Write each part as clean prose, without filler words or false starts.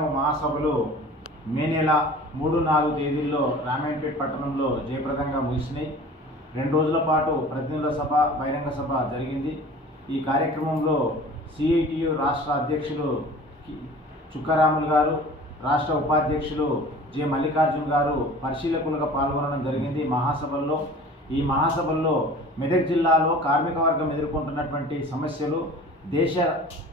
11వ మహాసభలు మే నెల 3-4 తేదీల్లో రామాయంపేట పట్టణంలో జయప్రదంగా ముగిసినాయి. 2 రోజుల పాటు ప్రతినిధుల సభ, బహిరంగ సభ జరిగింది. ఈ కార్యక్రమంలో సిఐటియు రాష్ట్ర అధ్యక్షులు చుక్కరాములు గారు, రాష్ట్ర ఉపాధ్యక్షులు జె మల్లికార్జున్ గారు పరిశీలకులుగా పాల్గొనడం జరిగింది. ఈ మహాసభల్లో మెదక్ జిల్లాలో కార్మిక వర్గం ఎదుర్కొంటున్నటువంటి సమస్యలు,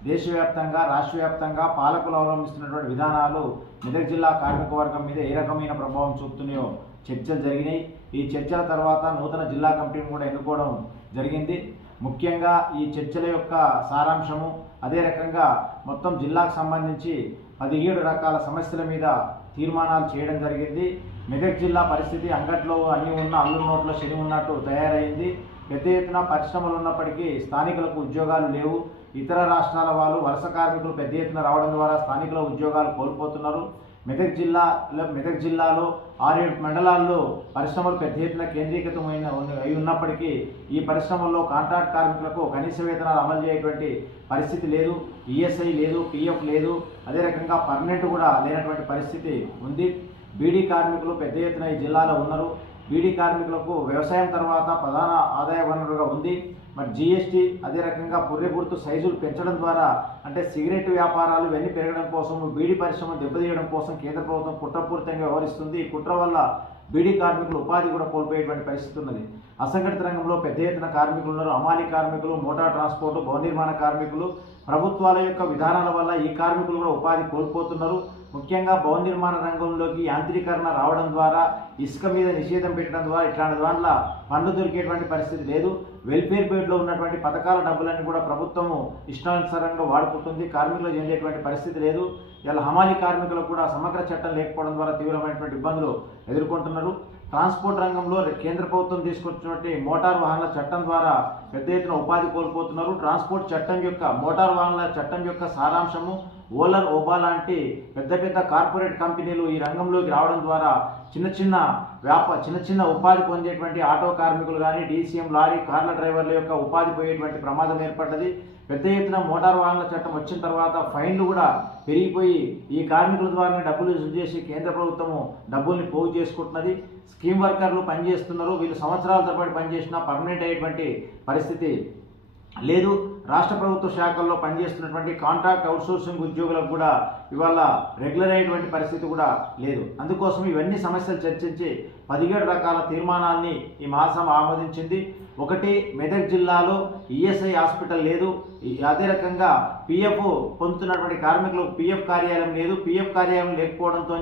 దేశవ్యాప్తంగా రాష్ట్రవ్యాప్తంగా పాలకులు అవలంబిస్తున్నటువంటి విధానాలు మెదక్ జిల్లా కార్మిక వర్గం మీద ఏ రకమైన ప్రభావం చూపుతున్నాయో చర్చలు జరిగినాయి. ఈ చర్చల తర్వాత నూతన జిల్లా కమిటీని కూడా ఎన్నుకోవడం జరిగింది. ముఖ్యంగా ఈ చర్చల యొక్క సారాంశము, అదే రకంగా మొత్తం జిల్లాకు సంబంధించి 17 రకాల సమస్యల మీద తీర్మానాలు చేయడం జరిగింది. మెదక్ జిల్లా పరిస్థితి అంగట్లో అన్నీ ఉన్న అల్లు నోట్లో శని ఉన్నట్టు తయారైంది. పెద్ద ఎత్తున పరిశ్రమలు ఉన్నప్పటికీ స్థానికులకు ఉద్యోగాలు లేవు. ఇతర రాష్ట్రాల వాళ్ళు వలస కార్మికులు పెద్ద ఎత్తున రావడం ద్వారా స్థానికుల ఉద్యోగాలు కోల్పోతున్నారు. మెదక్ జిల్లాలో 6-7 మండలాల్లో పరిశ్రమలు పెద్ద ఎత్తున కేంద్రీకృతమైన అయి ఉన్నప్పటికీ ఈ పరిశ్రమల్లో కాంట్రాక్ట్ కార్మికులకు కనీస వేతనాలు అమలు చేయటువంటి పరిస్థితి లేదు. ఈఎస్ఐ లేదు, పిఎఫ్ లేదు, అదే రకంగా పర్మనెంట్ కూడా లేనటువంటి పరిస్థితి ఉంది. బీడీ కార్మికులు పెద్ద ఎత్తున ఈ జిల్లాలో ఉన్నారు. బీడీ కార్మికులకు వ్యవసాయం తర్వాత ప్రధాన ఆదాయ వనరుగా ఉంది. మరి జీఎస్టీ, అదే రకంగా పుర్రె గుర్తు సైజులు పెంచడం ద్వారా, అంటే సిగరెట్ వ్యాపారాలు ఇవన్నీ పెరగడం కోసం, బీడీ పరిశ్రమ దెబ్బతీయడం కోసం కేంద్ర ప్రభుత్వం కుట్రపూరితంగా వ్యవహరిస్తుంది. ఈ కుట్ర వల్ల బీడీ కార్మికులు ఉపాధి కూడా కోల్పోయేటువంటి పరిస్థితి ఉన్నది. అసంఘటిత రంగంలో పెద్ద ఎత్తున కార్మికులు ఉన్నారు. అమాలి కార్మికులు, మోటార్ ట్రాన్స్పోర్టు, భవన నిర్మాణ కార్మికులు. ప్రభుత్వాల యొక్క విధానాల వల్ల ఈ కార్మికులు కూడా ఉపాధి కోల్పోతున్నారు. ముఖ్యంగా భవన నిర్మాణ రంగంలోకి యాంత్రీకరణ రావడం ద్వారా, ఇసుక మీద నిషేధం పెట్టడం ద్వారా ఇట్లాంటి దాంట్లో పనులు దొరికేటువంటి పరిస్థితి లేదు. వెల్ఫేర్ బోర్డులో ఉన్నటువంటి పథకాల డబ్బులన్నీ కూడా ప్రభుత్వము ఇష్టానుసారంగా వాడుకుంటుంది. కార్మికులు చెందేటువంటి పరిస్థితి లేదు. ఇలా హమాలి కార్మికులకు కూడా సమగ్ర చట్టం లేకపోవడం ద్వారా తీవ్రమైనటువంటి ఇబ్బందులు ఎదుర్కొంటున్నారు. ట్రాన్స్పోర్ట్ రంగంలో కేంద్ర ప్రభుత్వం తీసుకొచ్చినటువంటి మోటార్ వాహనాల చట్టం ద్వారా పెద్ద ఎత్తున ఉపాధి కోల్పోతున్నారు. ట్రాన్స్పోర్ట్ చట్టం యొక్క, మోటార్ వాహనాల చట్టం యొక్క సారాంశము ఓలర్, ఓబా లాంటి పెద్ద కార్పొరేట్ కంపెనీలు ఈ రంగంలోకి రావడం ద్వారా చిన్న చిన్న ఉపాధి పొందేటువంటి ఆటో కార్మికులు కానీ, డీసీఎం, లారీ, కార్ల డ్రైవర్ల యొక్క ఉపాధి పోయేటువంటి ప్రమాదం ఏర్పడ్డది. పెద్ద ఎత్తున మోటార్ వాహనాల చట్టం వచ్చిన తర్వాత ఫైన్లు కూడా పెరిగిపోయి ఈ కార్మికుల ద్వారా డబ్బులు వసూలు చేసి కేంద్ర ప్రభుత్వము డబ్బుల్ని పోగు చేసుకుంటున్నది. స్కీమ్ వర్కర్లు పనిచేస్తున్నారు. వీళ్ళు సంవత్సరాల తరబడి పనిచేసినా పర్మనెంట్ అయ్యేటువంటి పరిస్థితి లేదు. రాష్ట్ర ప్రభుత్వ శాఖల్లో పనిచేస్తున్నటువంటి కాంట్రాక్ట్ అవుట్సోర్సింగ్ ఉద్యోగులకు కూడా ఇవాళ రెగ్యులర్ అయ్యేటువంటి పరిస్థితి కూడా లేదు. అందుకోసం ఇవన్నీ సమస్యలు చర్చించి 17 రకాల తీర్మానాల్ని ఈ మహాసభ ఆమోదించింది. ఒకటి, మెదక్ జిల్లాలో ఈఎస్ఐ హాస్పిటల్ లేదు. అదే రకంగా పిఎఫ్ పొందుతున్నటువంటి కార్మికులకు పిఎఫ్ కార్యాలయం లేదు. పిఎఫ్ కార్యాలయం లేకపోవడంతో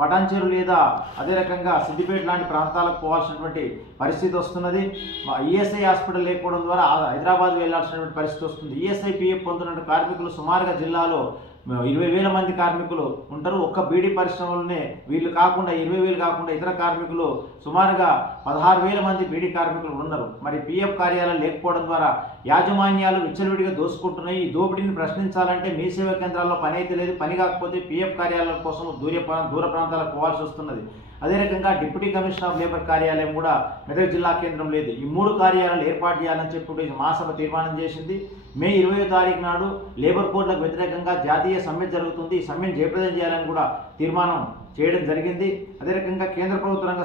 పటాన్చెరు లేదా అదే రకంగా సిద్దిపేట లాంటి ప్రాంతాలకు పోవాల్సినటువంటి పరిస్థితి వస్తున్నది. ఈఎస్ఐ హాస్పిటల్ లేకపోవడం ద్వారా హైదరాబాద్ వెళ్లాల్సినటువంటి పరిస్థితి వస్తుంది. ఈఎస్ఐ పిఎఫ్ పొందుతున్న కార్మికులు సుమారుగా జిల్లాలో 20,000 మంది కార్మికులు ఉంటారు. ఒక్క బీడీ పరిశ్రమలనే వీళ్ళు కాకుండా 20,000 కాకుండా ఇతర కార్మికులు సుమారుగా 16,000 మంది బీడీ కార్మికులు ఉన్నారు. మరి పిఎఫ్ కార్యాలయాలు లేకపోవడం ద్వారా యాజమాన్యాలు విచ్చలవిడిగా దోసుకుంటున్నాయి. ఈ దోపిడీని ప్రశ్నించాలంటే మీ సేవా కేంద్రాల్లో పని అయితే లేదు. పని కాకపోతే పిఎఫ్ కార్యాలయాల కోసం దూర ప్రాంతాలకు పోవాల్సి వస్తున్నది. అదే రకంగా డిప్యూటీ కమిషనర్ ఆఫ్ లేబర్ కార్యాలయం కూడా మెదక్ జిల్లా కేంద్రం లేదు. ఈ 3 కార్యాలయాలు ఏర్పాటు చేయాలని చెప్పి మహాసభ తీర్మానం చేసింది. మే 20వ తారీఖు నాడు లేబర్ కోడ్లకు వ్యతిరేకంగా జాతీయ సమ్మె జరుగుతుంది. ఈ సమ్మెను జయప్రదం చేయాలని కూడా తీర్మానం చేయడం జరిగింది. అదే రకంగా కేంద్ర ప్రభుత్వ రంగ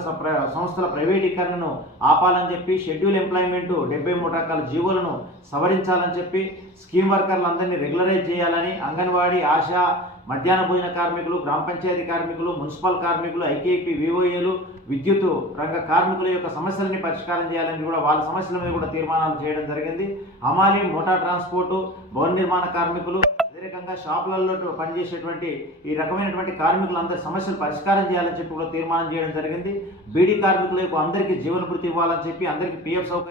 సంస్థల ప్రైవేటీకరణను ఆపాలని చెప్పి, షెడ్యూల్ ఎంప్లాయ్మెంట్ 73 రకాల జీవోలను సవరించాలని చెప్పి, స్కీమ్ వర్కర్లందరినీ రెగ్యులరైజ్ చేయాలని, అంగన్వాడీ, ఆశా, మధ్యాహ్న భోజన కార్మికులు, గ్రామ పంచాయతీ కార్మికులు, మున్సిపల్ కార్మికులు, ఐకేపీ, వివోఏలు, విద్యుత్ రంగ కార్మికుల యొక్క సమస్యలని పరిష్కారం చేయాలని కూడా వాళ్ళ సమస్యల మీద కూడా తీర్మానాలు చేయడం జరిగింది. హమాలి, మోటార్ ట్రాన్స్పోర్టు, భవన నిర్మాణ కార్మికులు, అదే రకంగా షాపులలో పనిచేసేటువంటి ఈ రకమైనటువంటి కార్మికులందరి సమస్యలు పరిష్కారం చేయాలని చెప్పి కూడా తీర్మానం చేయడం జరిగింది. బీడీ కార్మికులకు అందరికీ జీవన భృతి ఇవ్వాలని చెప్పి, అందరికీ పిఎఫ్ సౌకర్యం